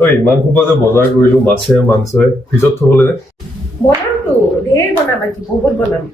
ঐ ইমান সোপা যে বজাৰ কৰিলো মাছে মাংসই ফ্ৰিজত থবলৈ নে বনামতো ধেৰ বনাম আজি বহুত বনাম